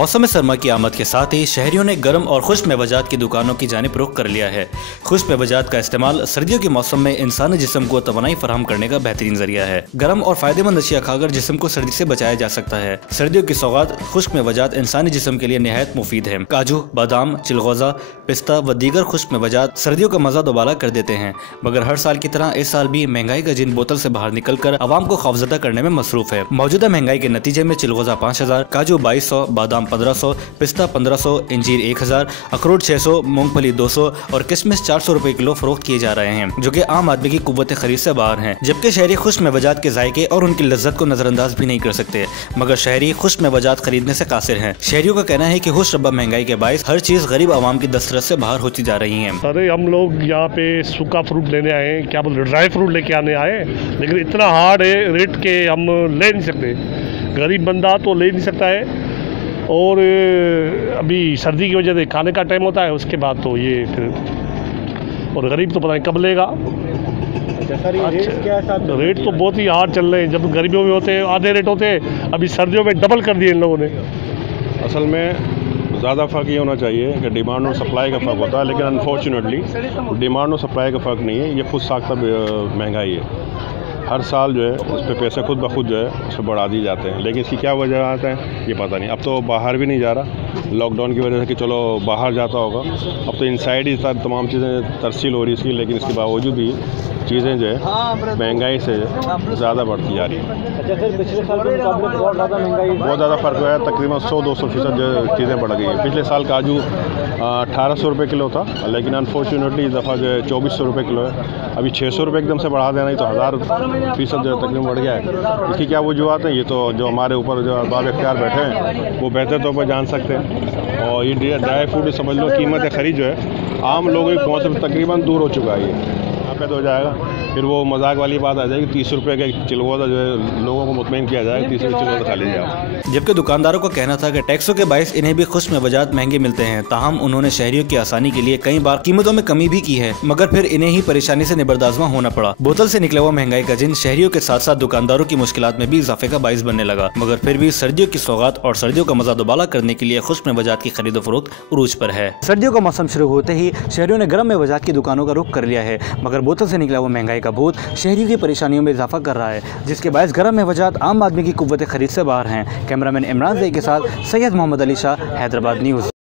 मौसम सरमा की आमद के साथ ही शहरियों ने गर्म और खुश्क मेवजात की दुकानों की जानिब रुख कर लिया है। खुश्क मेवजात का इस्तेमाल सर्दियों के मौसम में इंसानी जिस्म को तवानाई फराहम करने का बेहतरीन जरिया है। गर्म और फायदेमंद अशिया खाकर जिस्म को सर्दी से बचाया जा सकता है। सर्दियों की सौगात खुश्क मेवजात इंसानी जिस्म के लिए निहायत मुफीद है। काजू, बादाम, चिलगोजा, पिस्ता व दीगर खुश्क मेवजात सर्दियों का मजा दोबारा कर देते हैं। मगर हर साल की तरह इस साल भी महंगाई का जिन बोतल से बाहर निकल कर आवाम को खौफजदा करने में मसरूफ है। मौजूदा महंगाई के नतीजे में चिलगोजा 5000, काजू 2200, बादाम 1500, पिस्ता 1500, इंजीर 1000, अखरोट 600, मूंगफली 200 और किशमिश 400 रुपए किलो फरोख्त किए जा रहे हैं, जो कि आम आदमी की कुव्वत खरीद से बाहर हैं। जबकि शहरी खुश्क मेवजात के जायके और उनकी लज्जत को नजरअंदाज भी नहीं कर सकते, मगर शहरी खुश्क मेवजात खरीदने से कासिर हैं। शहरियों का कहना है कि हुश रब्बा महंगाई के बायस हर चीज गरीब आवाम की दस्तरस से बाहर होती जा रही है। अरे हम लोग यहाँ पे सूखा फ्रूट लेने आए हैं, क्या बोलते ड्राई फ्रूट लेके आने आए, लेकिन इतना हार्ड है रेट के हम ले नहीं सकते। गरीब बंदा तो ले नहीं सकता है, और अभी सर्दी की वजह से खाने का टाइम होता है, उसके बाद तो ये फिर, और गरीब तो पता नहीं कब लेगा। रेट तो बहुत ही हार्ड चल रहे हैं। जब गर्मियों में होते हैं आधे रेट होते हैं, अभी सर्दियों में डबल कर दिए इन लोगों ने। असल में ज़्यादा फ़र्क ये होना चाहिए कि डिमांड और सप्लाई का फ़र्क होता है, लेकिन अनफॉर्चुनेटली डिमांड और सप्लाई का फ़र्क नहीं है। ये खुद साख्ता महंगाई है। हर साल जो है उस पर पैसे खुद ब खुद जो है उस पर बढ़ा दिए जाते हैं, लेकिन इसकी क्या वजह आता है ये पता नहीं। अब तो बाहर भी नहीं जा रहा लॉकडाउन की वजह से कि चलो बाहर जाता होगा, अब तो इनसाइड ही तमाम चीज़ें तरसील हो रही है इसकी, लेकिन इसके बावजूद भी चीज़ें जो है महंगाई से ज़्यादा बढ़ती जा रही है। पिछले साल के मुकाबले बहुत ज़्यादा फ़र्क हुआ है, तकरीबन 100-200% जो चीज़ें बढ़ गई हैं। पिछले साल काजू 1800 रुपये किलो था, लेकिन अनफॉर्चुनेटली इस दफ़ा जो है 2400 रुपये किलो है। अभी 600 रुपये एकदम से बढ़ा देना ही तो 1000% जो तकरीबन बढ़ गया है। इसकी क्या वजूहत है, ये तो जो हमारे ऊपर जो अरबाब इख्तियार बैठे हैं वो बेहतर तौर पर जान सकते हैं। और ये ड्राई फ्रूट समझ लो कीमत खरीद जो है आम लोगों की पहुँच से तकरीबन दूर हो चुका है। यहाँ पे तो हो जाएगा, फिर वो मजाक वाली बात आ जाएगी, 30 रुपये का चिलगोजा जो है लोगों को मुतमईन किया जाए, 30 रुपये चिलगोजा खा लीजिए आप। जबकि दुकानदारों का कहना था कि टैक्सों के बायस इन्हें भी खुश्क मेवजात महंगे मिलते हैं। ताहम उन्होंने शहरियों की आसानी के लिए कई बार कीमतों में कमी भी की है, मगर फिर इन्हें ही परेशानी से निबरदाजमा होना पड़ा। बोतल से निकला हुआ महंगाई का जिन शहरियों के साथ साथ दुकानदारों की मुश्किलात में भी इजाफे का बायस बनने लगा, मगर फिर भी सर्दियों की सौगात और सर्दियों का मजा दोबारा करने के लिए खुश्क मेवजात की खरीदो फरोख्त उरूज पर है। सर्दियों का मौसम शुरू होते ही शहरियों ने गर्म मेवजात की दुकानों का रुख कर लिया है, मगर बोतल से निकला हुआ महंगाई का भूत शहरियों की परेशानियों में इजाफा कर रहा है, जिसके बायस गर्म मेवजात आम आदमी की कुव्वत खरीद से बाहर हैं। कैमरामैन इमरान ज़ई के साथ सैयद मोहम्मद अली शाह, हैदराबाद न्यूज़।